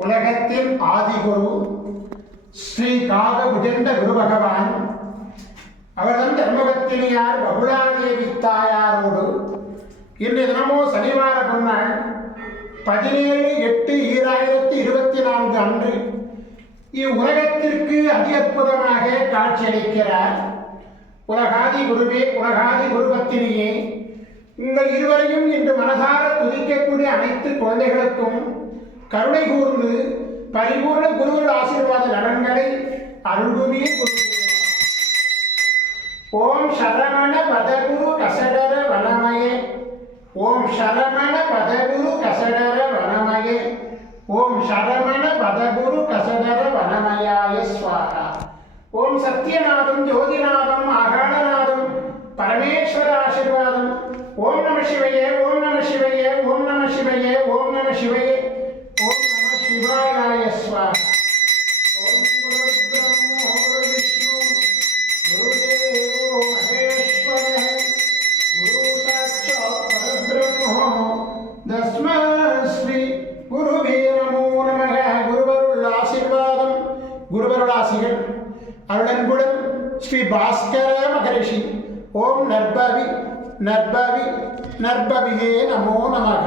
உலகத்தின் ஆதிகுரு ஸ்ரீ காக புஜண்ட குரு பகவான் அவர்தம் தர்மபத்தினியார் பகுலாதேவி தாயாரோடு இன்று தினமோ சனிவார பொன்னாள் 17/8/2024 அன்று இவ்வுலகத்திற்கு அதி அற்புதமாக காட்சியளிக்கிறார். உலகாதி குருவே, உலகாதி குருபத்தினியே, உங்கள் இருவரையும் இன்று மனதார துதிக்கக்கூடிய அனைத்து குழந்தைகளுக்கும் கருணை கூர்ந்து பரிபூர்ண குருவின் ஆசீர்வாத நலன்களை அருள்குமே. ஓம் சரவண பதகுரு கசடர வனமயே, ஓம் சரவண பதகுரு கசடர வனமயே, ஓம் சரவண பதகுரு கசடர வனமயாய ஸ்வாஹா. ஓம் சத்யநாதம் ஜோதிநாதம் ஆகாணநாதம் பரமேஸ்வர ஆசீர்வாதம். ஓம் நம சிவயே, ஓம் நம சிவயே, ஓம் நம சிவயே, ஓம் நம சிவயே, ஓம் நம சிவாய ஸ்வாஹா. ஓம் குரு பிரம்மோ குரு விஷ்ணு குருதேவோ மகேஸ்வர குரு சாட்சாத் பரபிரம்மோ தஸ்மை ஸ்ரீ குருவே நமோ நமக. குருவருள் ஆசீர்வாதம், குருவருள் ஆசிகள் அருளன்புடன் ஸ்ரீ பாஸ்கர மகரிஷி. ஓம் நற்பவி நற்பவி நற்பவியே நமோ நமக.